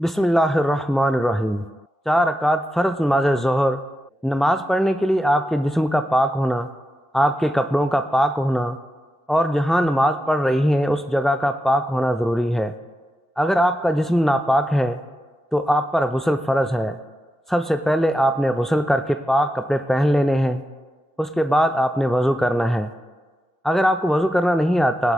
بسم اللہ الرحمن الرحیم۔ 4 رکعت فرض نماز ظہر۔ نماز پڑھنے کے لیے آپ کے جسم کا پاک ہونا، آپ کے کپڑوں کا پاک ہونا اور جہاں نماز پڑھ رہی ہیں اس جگہ کا پاک ہونا ضروری ہے۔ اگر آپ کا جسم ناپاک ہے تو آپ پر غسل فرض ہے۔ سب سے پہلے آپ نے غسل کر کے پاک کپڑے پہن لینے ہیں، اس کے بعد آپ نے وضو کرنا ہے۔ اگر آپ کو وضو کرنا نہیں آتا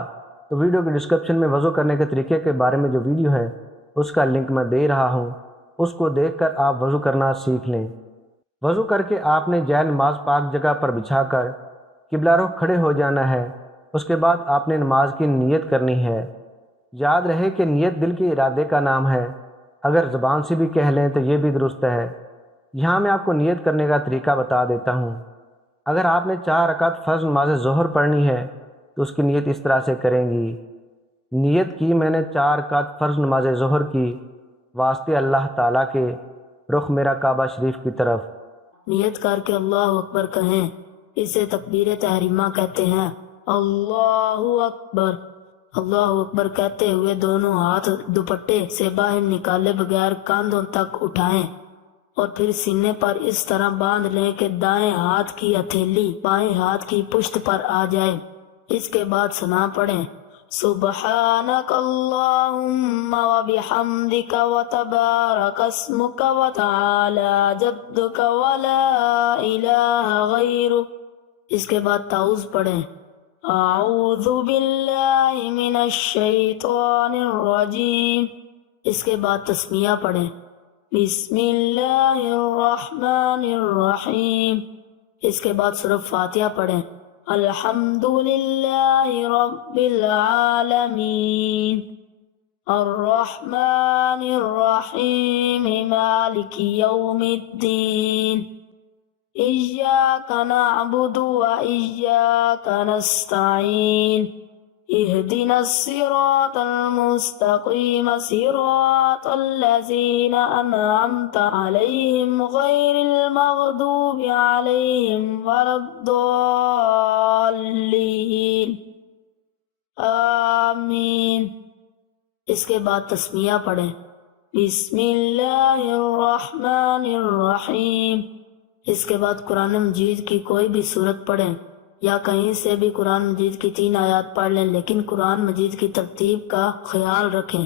تو ویڈیو کے ڈسکرپشن میں وضو کرنے کے طریقے کے بارے میں جو ویڈیو ہے اس کا لنک میں دے رہا ہوں، اس کو دیکھ کر آپ وضو کرنا سیکھ لیں۔ وضو کر کے آپ نے جائے نماز پاک جگہ پر بچھا کر قبلہ رخ کھڑے ہو جانا ہے۔ اس کے بعد آپ نے نماز کی نیت کرنی ہے۔ یاد رہے کہ نیت دل کے ارادے کا نام ہے، اگر زبان سے بھی کہہ لیں تو یہ بھی درست ہے۔ یہاں میں آپ کو نیت کرنے کا طریقہ بتا دیتا ہوں۔ اگر آپ نے 4 رکعت فرض نماز ظہر پڑھنی ہے تو اس کی نیت اس طرح سے کریں گی۔ نیت کی میں نے 4 رکعت فرض نماز ظہر کی واسطے اللہ تعالیٰ کے، رخ میرا کعبہ شریف کی طرف۔ نیت کر کے اللہ اکبر کہیں، اسے تکبیر تحریمہ کہتے ہیں۔ اللہ اکبر، اللہ اکبر کہتے ہوئے دونوں ہاتھ دوپٹے سے باہر نکالے بغیر کاندھوں تک اٹھائیں اور پھر سینے پر اس طرح باندھ لیں کہ دائیں ہاتھ کی ہتھیلی بائیں ہاتھ کی پشت پر آ جائے۔ اس کے بعد ثنا پڑھیں، سبحانک اللہم وبحمدک وتبارک اسمک وتعالی جدک ولا الہ غیرک۔ اس کے بعد تعوذ پڑھیں، اعوذ باللہ من الشیطان الرجیم۔ اس کے بعد تسمیہ پڑھیں، بسم اللہ الرحمن الرحیم۔ اس کے بعد سورۃ فاتحہ پڑھیں، الحمد للہ رب العالمین الرحمن الرحیم مالک یوم الدین ایاک نعبد و ایاک نستعین اہدنا الصراط المستقیم صراط الذین انعمت علیہم غیر المغضوب علیہم ولا الضالین آمین۔ اس کے بعد تسمیہ پڑھیں، بسم اللہ الرحمن الرحیم۔ اس کے بعد قرآن مجید کی کوئی بھی سورت پڑھیں یا کہیں سے بھی قرآن مجید کی 3 آیات پڑھ لیں، لیکن قرآن مجید کی ترتیب کا خیال رکھیں۔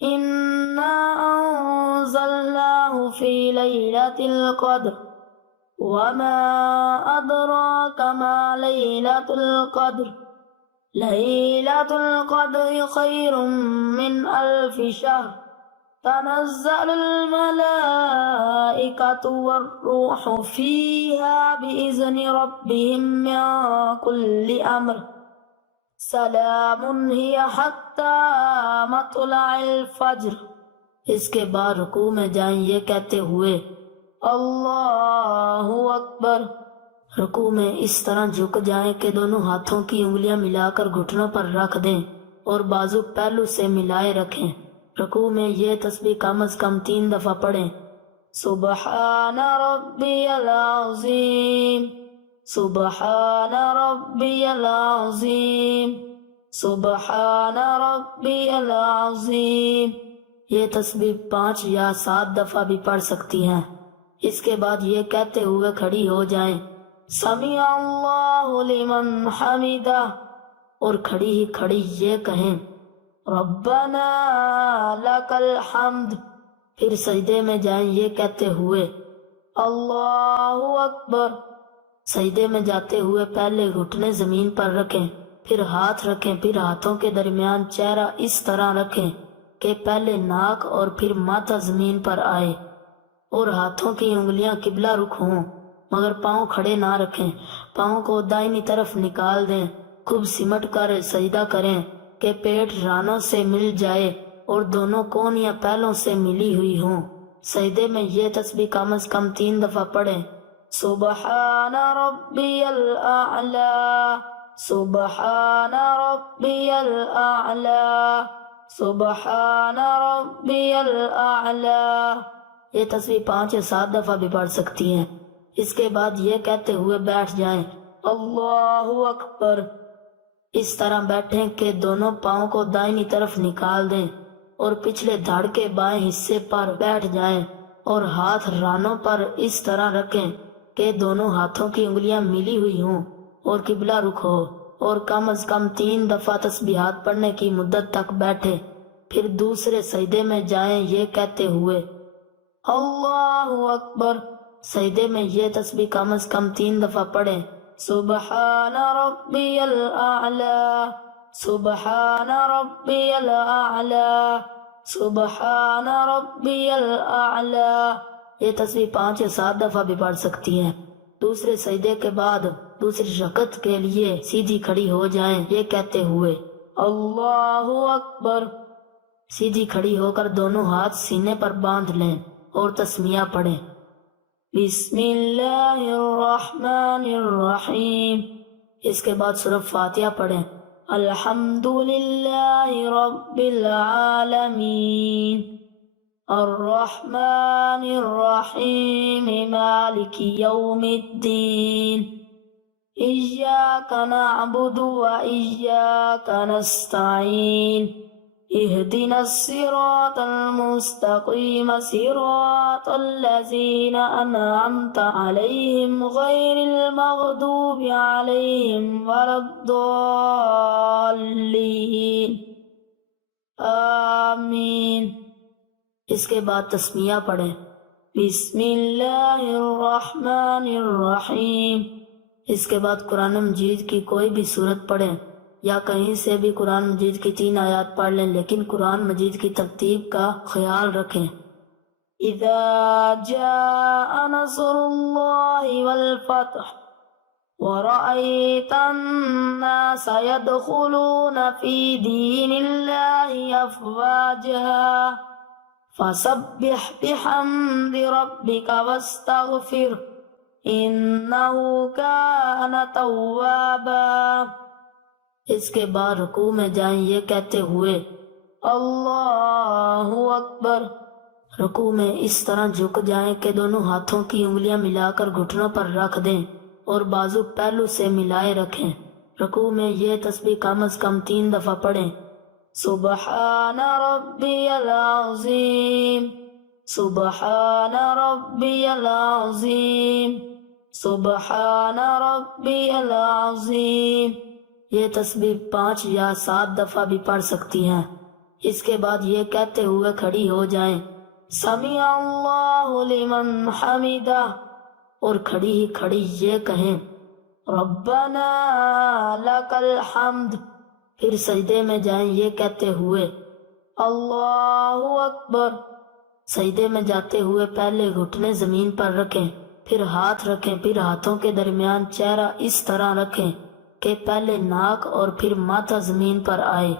اِنَّا أَنزَلْنَاهُ فِي لَيْلَةِ الْقَدْرِ وَمَا أَدْرَاكَ مَا لَيْلَةُ الْقَدْرِ لَيْلَةُ الْقَدْرِ خَيْرٌ مِّنْ أَلْفِ شَهْرٍ تنزل الملائكة والروح فيها بإذن ربهم من كل أمر سلام هي حتى مطلع الفجر۔ اس کے بعد رکوع میں جائیں یہ کہتے ہوئے اللہ اکبر۔ رکوع میں اس طرح جھک جائیں کہ دونوں ہاتھوں کی انگلیاں ملا کر گھٹنوں پر رکھ دیں اور بازو پہلو سے ملائے رکھیں۔ رکوع میں یہ تسبیح کم از کم 3 دفعہ پڑھیں، سبحان ربی العظیم سبحان ربی العظیم سبحان ربی العظیم۔ یہ تسبیح 5 یا 7 دفعہ بھی پڑھ سکتی ہیں۔ اس کے بعد یہ کہتے ہوئے کھڑی ہو جائیں، سمیع اللہ لمن حمدہ، اور کھڑی ہی کھڑی یہ کہیں، ربنا لک الحمد۔ پھر سجدے میں جائیں یہ کہتے ہوئے اللہ اکبر۔ سجدے میں جاتے ہوئے پہلے گھٹنے زمین پر رکھیں، پھر ہاتھ رکھیں، پھر ہاتھوں کے درمیان چہرہ اس طرح رکھیں کہ پہلے ناک اور پھر ماتھا زمین پر آئے اور ہاتھوں کی انگلیاں قبلہ رخ ہوں، مگر پاؤں کھڑے نہ رکھیں۔ پاؤں کو دائنی طرف نکال دیں، خوب سمٹ کر سجدہ کریں کہ پیٹ رانوں سے مل جائے اور دونوں کونیاں پہلوں سے ملی ہوئی ہوں۔ سجدے میں یہ تسبیح کم از کم 3 دفعہ پڑھیں، سبحان ربی الاعلی سبحان ربی الاعلی سبحان ربی الاعلی۔ یہ تسبیح 5 یا 7 دفعہ بھی پڑھ سکتی ہیں۔ اس کے بعد یہ کہتے ہوئے بیٹھ جائیں، اللہ اکبر۔ اس طرح بیٹھیں کہ دونوں پاؤں کو دائنی طرف نکال دیں اور پچھلے دھڑ کے بائیں حصے پر بیٹھ جائیں اور ہاتھ رانوں پر اس طرح رکھیں کہ دونوں ہاتھوں کی انگلیاں ملی ہوئی ہوں اور قبلہ رخ ہو، اور کم از کم 3 دفعہ تسبیحات پڑھنے کی مدت تک بیٹھے، پھر دوسرے سجدے میں جائیں یہ کہتے ہوئے اللہ اکبر۔ سجدے میں یہ تسبیح کم از کم 3 دفعہ پڑھیں، سبحان ربی الاعلی، سبحان ربی الاعلی، سبحان ربی الاعلی۔ یہ تسبیح 5 یا 7 دفعہ بھی پڑھ سکتی ہیں۔ دوسرے سجدے کے بعد دوسری رکعت کے لیے سیدھی کھڑی ہو جائیں یہ کہتے ہوئے اللہ اکبر۔ سیدھی کھڑی ہو کر دونوں ہاتھ سینے پر باندھ لیں اور تسمیہ پڑھیں، بسم اللہ الرحمن الرحیم۔ اس کے بعد سورہ فاتحہ پڑھیں، الحمد للہ رب العالمین، الرحمن الرحیم، مالک یوم الدین، ایاک نعبد و ایاک نستعین، اہدنا الصراط المستقیم، صراط الذین انعمت علیہم غیر المغضوب علیہم ولا الضالین، آمین۔ اس کے بعد تسمیہ پڑھیں، بسم اللہ الرحمن الرحیم۔ اس کے بعد قرآن مجید کی کوئی بھی سورت پڑھیں یا کہیں سے بھی قرآن مجید کی 3 آیات پڑھ لیں، لیکن قرآن مجید کی ترتیب کا خیال رکھیں۔ اذا جاء نصر اللہ والفتح ورأيت الناس يدخلون في دين الله أفواجا فسبح بحمد ربك واستغفر إنه كان توابا۔ اس کے بعد رکوع میں جائیں یہ کہتے ہوئے اللہ اکبر۔ رکوع میں اس طرح جھک جائیں کہ دونوں ہاتھوں کی انگلیاں ملا کر گھٹنوں پر رکھ دیں اور بازو پہلو سے ملائے رکھیں۔ رکوع میں یہ تسبیح کم از کم 3 دفعہ پڑھیں، سبحان ربی العظیم، سبحان ربی العظیم، سبحان ربی العظیم۔ یہ تسبیح 5 یا 7 دفعہ بھی پڑھ سکتی ہیں۔ اس کے بعد یہ کہتے ہوئے کھڑی ہو جائیں، سمیع اللہ لمن حمدہ، اور کھڑی ہی کھڑی یہ کہیں، ربنا لک الحمد۔ پھر سجدے میں جائیں یہ کہتے ہوئے اللہ اکبر۔ سجدے میں جاتے ہوئے پہلے گھٹنے زمین پر رکھیں، پھر ہاتھ رکھیں، پھر ہاتھوں کے درمیان چہرہ اس طرح رکھیں کہ پہلے ناک اور پھر ماتھا زمین پر آئے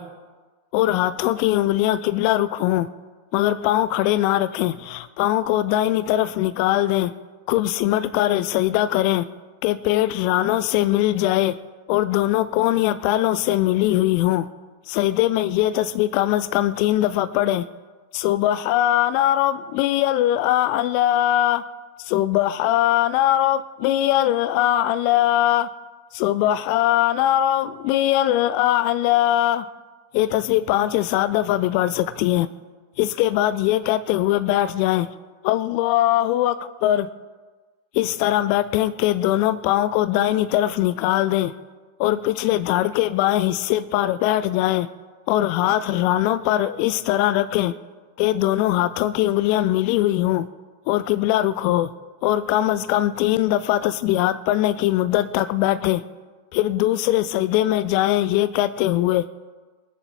اور ہاتھوں کی انگلیاں قبلہ رخ ہوں، مگر پاؤں کھڑے نہ رکھیں۔ پاؤں کو دائنی طرف نکال دیں، خوب سمٹ کر سجدہ کریں کہ پیٹ رانوں سے مل جائے اور دونوں کونیاں پہلوں سے ملی ہوئی ہوں۔ سجدے میں یہ تسبیح کم از کم 3 دفعہ پڑھیں، سبحان ربی الاعلی، سبحان ربی الاعلی، سبحان ربی الاعلی۔ یہ تسبیح 5 یا 7 دفعہ بھی پڑھ سکتی ہیں۔ اس کے بعد یہ کہتے ہوئے بیٹھ جائیں، اللہ اکبر۔ اس طرح بیٹھیں کہ دونوں پاؤں کو دائنی طرف نکال دیں اور پچھلے دھڑ کے بائیں حصے پر بیٹھ جائیں اور ہاتھ رانوں پر اس طرح رکھیں کہ دونوں ہاتھوں کی انگلیاں ملی ہوئی ہوں اور قبلہ رخ ہو، اور کم از کم 3 دفعہ تسبیحات پڑھنے کی مدت تک بیٹھے، پھر دوسرے سجدے میں جائیں یہ کہتے ہوئے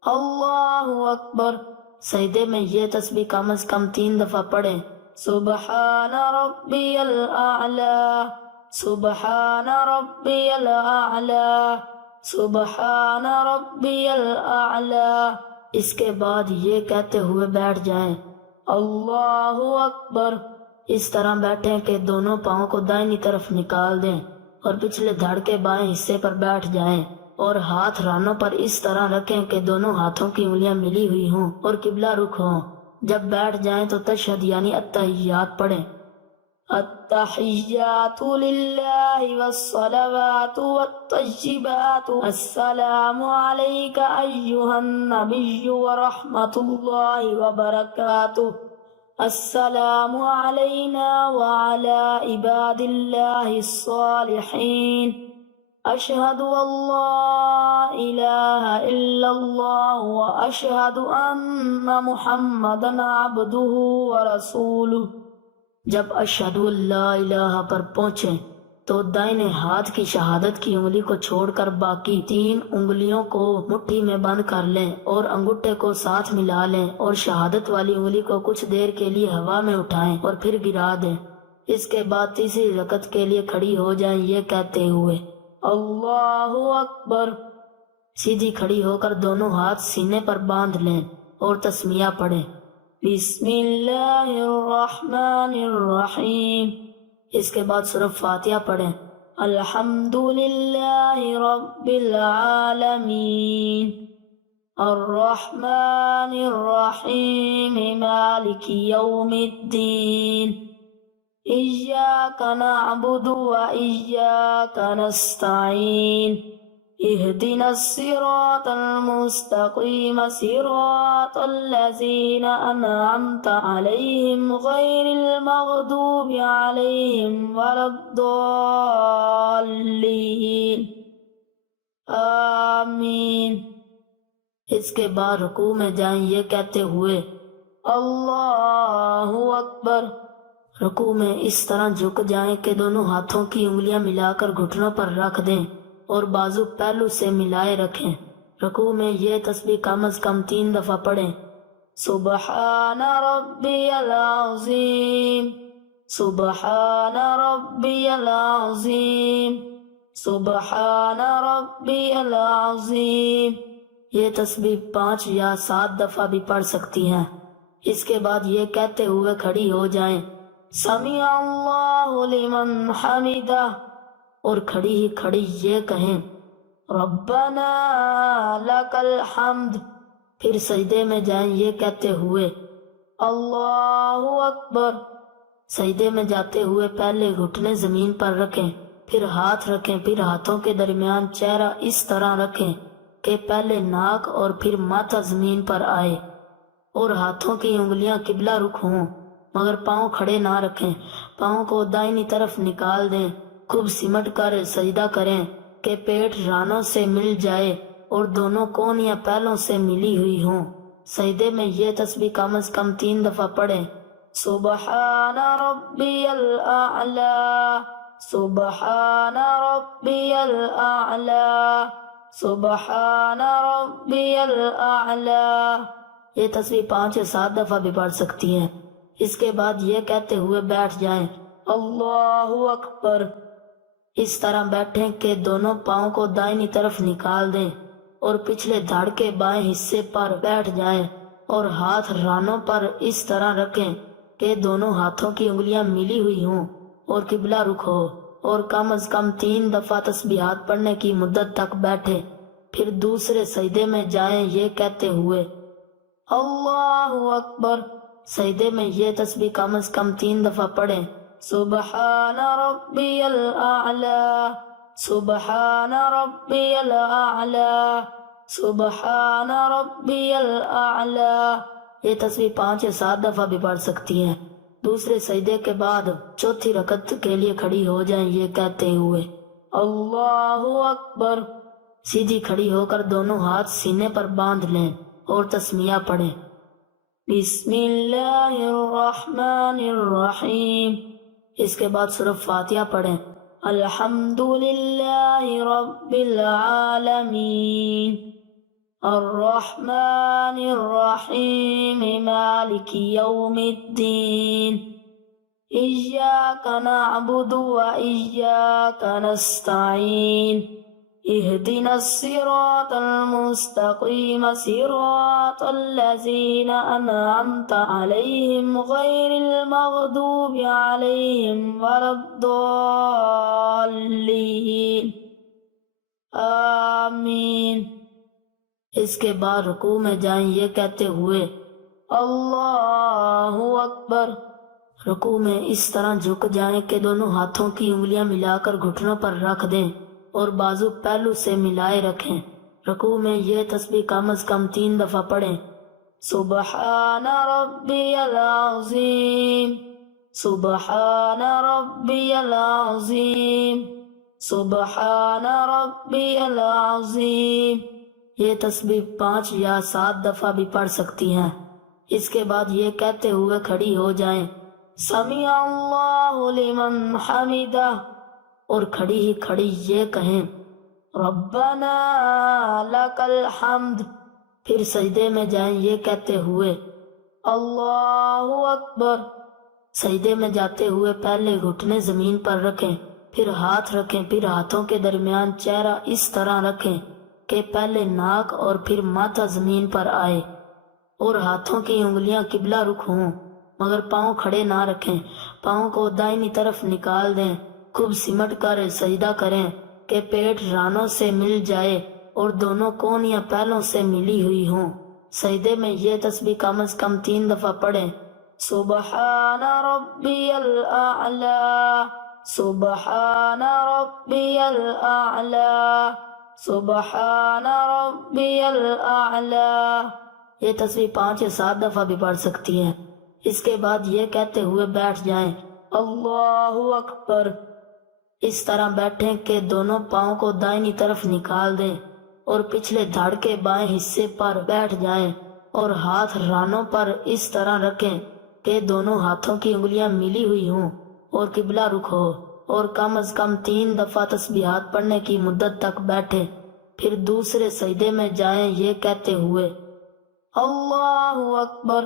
اللہ اکبر۔ سجدے میں یہ تسبیح کم از کم 3 دفعہ پڑھیں، سبحان ربی الاعلی، سبحان ربی الاعلی، سبحان ربی الاعلی۔ اس کے بعد یہ کہتے ہوئے بیٹھ جائیں، اللہ اکبر۔ اس طرح بیٹھیں کہ دونوں پاؤں کو دائنی طرف نکال دیں اور پچھلے دھڑ کے بائیں حصے پر بیٹھ جائیں اور ہاتھ رانوں پر اس طرح رکھیں کہ دونوں ہاتھوں کی انگلیاں ملی ہوئی ہوں اور قبلہ رخ ہوں۔ جب بیٹھ جائیں تو تشہد یعنی التحیات پڑھیں۔ التحیات للہ والصلوات والطیبات السلام علیک ایہا النبی ورحمۃ اللہ وبرکاتہ السلام علینا وعلی عباد اللہ الصالحین اشہد ان لا الہ الا اللہ واشہد ان محمدا عبدہ ورسولہ۔ جب اشہد ان لا الہ پر پہنچیں تو دائیں ہاتھ کی شہادت کی انگلی کو چھوڑ کر باقی 3 انگلیوں کو مٹھی میں بند کر لیں اور انگوٹھے کو ساتھ ملا لیں اور شہادت والی انگلی کو کچھ دیر کے لیے ہوا میں اٹھائیں اور پھر گرا دیں۔ اس کے بعد تیسری رکعت کے لیے کھڑی ہو جائیں یہ کہتے ہوئے اللہ اکبر۔ سیدھی کھڑی ہو کر دونوں ہاتھ سینے پر باندھ لیں اور تسمیہ پڑھیں بسم اللہ الرحمن الرحیم۔ اس کے بعد سورہ فاتحہ پڑھیں الحمد للہ رب العالمین الرحمن الرحیم مالک یوم الدین ایاک نعبد و ایاک نستعین اہدنا الصراط المستقیم صراط الذین انعمت علیہم غیر المغضوب علیہم ولا الضالین آمین۔ اس کے بعد رکوع میں جائیں یہ کہتے ہوئے اللہ اکبر۔ رکوع میں اس طرح جھک جائیں کہ دونوں ہاتھوں کی انگلیاں ملا کر گھٹنوں پر رکھ دیں اور بازو پہلو سے ملائے رکھیں۔ رکوع میں یہ تسبیح کم از کم 3 دفعہ پڑھیں سبحان ربی العظیم سبحان ربی العظیم سبحان ربی العظیم۔ یہ تسبیح 5 یا 7 دفعہ بھی پڑھ سکتی ہیں۔ اس کے بعد یہ کہتے ہوئے کھڑی ہو جائیں سمیع اللہ لمن حمدہ اور کھڑی ہی کھڑی یہ کہیں ربنا لک الحمد۔ پھر سجدے میں جائیں یہ کہتے ہوئے اللہ اکبر۔ سجدے میں جاتے ہوئے پہلے گھٹنے زمین پر رکھیں، پھر ہاتھ رکھیں، پھر ہاتھوں کے درمیان چہرہ اس طرح رکھیں کہ پہلے ناک اور پھر ماتھا زمین پر آئے اور ہاتھوں کی انگلیاں قبلہ رخ ہوں، مگر پاؤں کھڑے نہ رکھیں۔ پاؤں کو دائنی طرف نکال دیں، خوب سمٹ کر سجدہ کریں کہ پیٹ رانوں سے مل جائے اور دونوں کونیاں پہلوں سے ملی ہوئی ہوں۔ سجدے میں یہ تسبیح کم از کم 3 دفعہ پڑھیں سبحان ربی الاعلی سبحان ربی الاعلی سبحان ربی الاعلی۔ یہ تسبیح 5 یا 7 دفعہ بھی پڑھ سکتی ہیں۔ اس کے بعد یہ کہتے ہوئے بیٹھ جائیں اللہ اکبر۔ اس طرح بیٹھیں کہ دونوں پاؤں کو دائنی طرف نکال دیں اور پچھلے دھڑ کے بائیں حصے پر بیٹھ جائیں اور ہاتھ رانوں پر اس طرح رکھیں کہ دونوں ہاتھوں کی انگلیاں ملی ہوئی ہوں اور قبلہ رخ ہو، اور کم از کم 3 دفعہ تسبیحات پڑھنے کی مدت تک بیٹھے۔ پھر دوسرے سجدے میں جائیں یہ کہتے ہوئے اللہ اکبر۔ سجدے میں یہ تسبیح کم از کم 3 دفعہ پڑھیں سبحان ربی الاعلی سبحان ربی الاعلی سبحان ربی الاعلی۔ یہ تسبیح 5 یا 7 دفعہ بھی پڑھ سکتی ہیں۔ دوسرے سجدے کے بعد چوتھی رکعت کے لیے کھڑی ہو جائیں یہ کہتے ہوئے اللہ اکبر۔ سیدھی کھڑی ہو کر دونوں ہاتھ سینے پر باندھ لیں اور تسمیہ پڑھیں بسم اللہ الرحمن الرحیم۔ اس کے بعد سورہ فاتحہ پڑھیں الحمد للہ رب العالمین الرحمن الرحیم مالک یوم الدین ایاک نعبد و ایاک نستعین اہدنا الصراط المستقیم صراط الذین انعمت علیہم غیر المغضوب علیہم ولا الضالین آمین۔ اس کے بعد رکوع میں جائیں یہ کہتے ہوئے اللہ اکبر۔ رکوع میں اس طرح جھک جائیں کہ دونوں ہاتھوں کی انگلیاں ملا کر گھٹنوں پر رکھ دیں اور بازو پہلو سے ملائے رکھیں۔ رکوع میں یہ تسبیح کم از کم 3 دفعہ پڑھیں۔ سبحان ربی العظیم، سبحان ربی العظیم، سبحان ربی العظیم۔ یہ تسبیح 5 یا 7 دفعہ بھی پڑھ سکتی ہیں۔ اس کے بعد یہ کہتے ہوئے کھڑی ہو جائیں، سمیع اللہ لمن حمدہ، اور کھڑی ہی کھڑی یہ کہیں، ربنا لک الحمد۔ پھر سجدے میں جائیں یہ کہتے ہوئے، اللہ اکبر۔ سجدے میں جاتے ہوئے پہلے گھٹنے زمین پر رکھیں، پھر ہاتھ رکھیں، پھر ہاتھوں کے درمیان چہرہ اس طرح رکھیں کہ پہلے ناک اور پھر ماتھا زمین پر آئے، اور ہاتھوں کی انگلیاں قبلہ رخ ہوں، مگر پاؤں کھڑے نہ رکھیں۔ پاؤں کو دائنی طرف نکال دیں، خوب سمٹ کر سجدہ کریں کہ پیٹ رانوں سے مل جائے اور دونوں کونیاں پہلوں سے ملی ہوئی ہوں۔ سجدے میں یہ تسبیح کم از کم 3 دفعہ پڑھیں، سبحان ربی الاعلی، سبحان ربی الاعلی، سبحان ربی الاعلی۔ یہ تسبیح 5 یا 7 دفعہ بھی پڑھ سکتی ہے۔ اس کے بعد یہ کہتے ہوئے بیٹھ جائیں، اللہ اکبر۔ اس طرح بیٹھیں کہ دونوں پاؤں کو دائنی طرف نکال دیں اور پچھلے دھڑ کے بائیں حصے پر بیٹھ جائیں اور ہاتھ رانوں پر اس طرح رکھیں کہ دونوں ہاتھوں کی انگلیاں ملی ہوئی ہوں اور قبلہ رخ ہو، اور کم از کم 3 دفعہ تسبیحات پڑھنے کی مدت تک بیٹھیں۔ پھر دوسرے سجدے میں جائیں یہ کہتے ہوئے، اللہ اکبر۔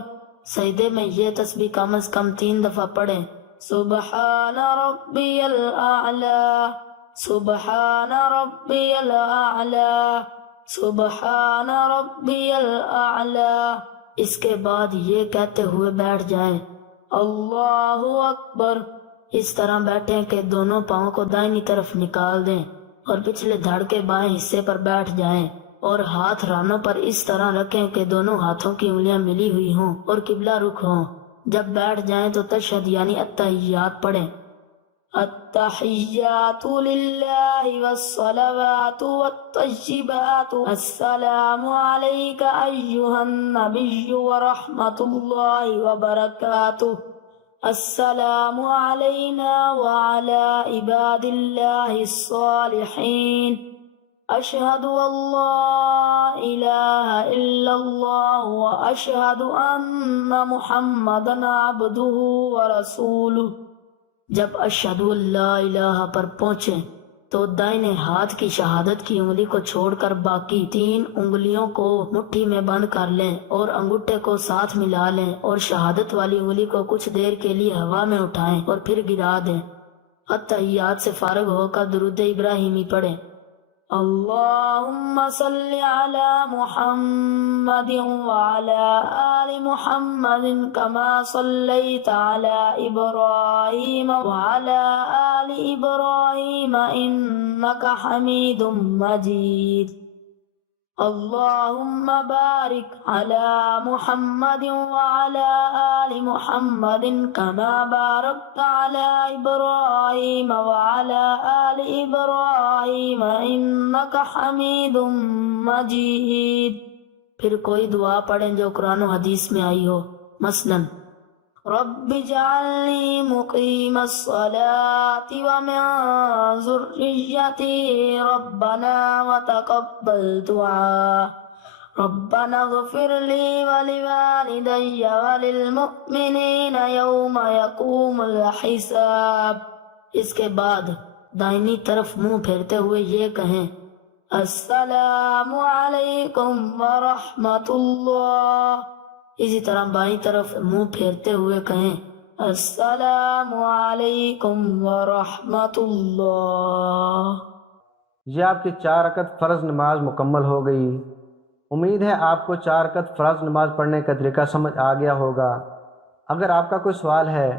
سجدے میں یہ تسبیح کم از کم 3 دفعہ پڑھیں، سبحان ربی الاعلی، سبحان ربی الاعلی، سبحان ربی الاعلی۔ اس کے بعد یہ کہتے ہوئے بیٹھ جائیں، اللہ اکبر۔ اس طرح بیٹھیں کہ دونوں پاؤں کو دائنی طرف نکال دیں اور پچھلے دھڑ کے بائیں حصے پر بیٹھ جائیں اور ہاتھ رانوں پر اس طرح رکھیں کہ دونوں ہاتھوں کی انگلیاں ملی ہوئی ہوں اور قبلہ رخ ہوں۔ جب بیٹھ جائیں تو تشہد یعنی التحیات پڑھیں، التحیات للہ والصلوات والطیبات، السلام علیک ایہا النبی ورحمۃ اللہ وبرکاتہ، السلام علینا وعلی عباد اللہ الصالحین، اشہد ان لا الہ الا اللہ واشہد ان محمدا عبدہ ورسولہ۔ جب اشہد ان لا الہ پر پہنچیں تو دائنے ہاتھ کی شہادت کی انگلی کو چھوڑ کر باقی 3 انگلیوں کو مٹھی میں بند کر لیں اور انگوٹھے کو ساتھ ملا لیں اور شہادت والی انگلی کو کچھ دیر کے لیے ہوا میں اٹھائیں اور پھر گرا دیں۔ التحیات سے فارغ ہو کر درود ابراہیمی پڑھیں، اللہم صلی علی محمد وعلی آل محمد کما صلیت علی ابراہیم وعلی آل ابراہیم انک حمید مجید، اللہم بارک علی محمد وعلی آل محمد کما بارکت علی ابراہیم وعلی آل ابراہیم انک حمید مجید۔ پھر کوئی دعا پڑھیں جو قرآن و حدیث میں آئی ہو، مثلا رب اجعلنی مقیم الصلاة ومن ذریتی ربنا وتقبل دعا، ربنا اغفر لی ولوالدی وللمؤمنین یوم یقوم الحساب۔ اس کے بعد دائنی طرف منہ پھیرتے ہوئے یہ کہیں، السلام علیکم ورحمۃ اللہ۔ اسی طرح بائیں طرف منہ پھیرتے ہوئے کہیں، السلام علیکم ورحمۃ اللہ۔ یہ آپ کی 4 رکعت فرض نماز مکمل ہو گئی۔ امید ہے آپ کو 4 رکعت فرض نماز پڑھنے کا طریقہ سمجھ آ گیا ہوگا۔ اگر آپ کا کوئی سوال ہے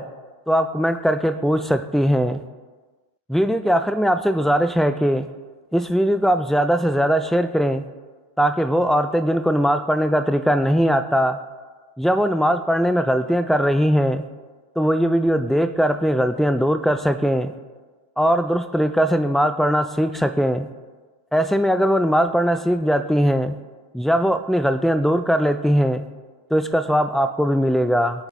تو آپ کمنٹ کر کے پوچھ سکتی ہیں۔ ویڈیو کے آخر میں آپ سے گزارش ہے کہ اس ویڈیو کو آپ زیادہ سے زیادہ شیئر کریں تاکہ وہ عورتیں جن کو نماز پڑھنے کا طریقہ نہیں آتا یا وہ نماز پڑھنے میں غلطیاں کر رہی ہیں تو وہ یہ ویڈیو دیکھ کر اپنی غلطیاں دور کر سکیں اور درست طریقہ سے نماز پڑھنا سیکھ سکیں۔ ایسے میں اگر وہ نماز پڑھنا سیکھ جاتی ہیں یا وہ اپنی غلطیاں دور کر لیتی ہیں تو اس کا ثواب آپ کو بھی ملے گا۔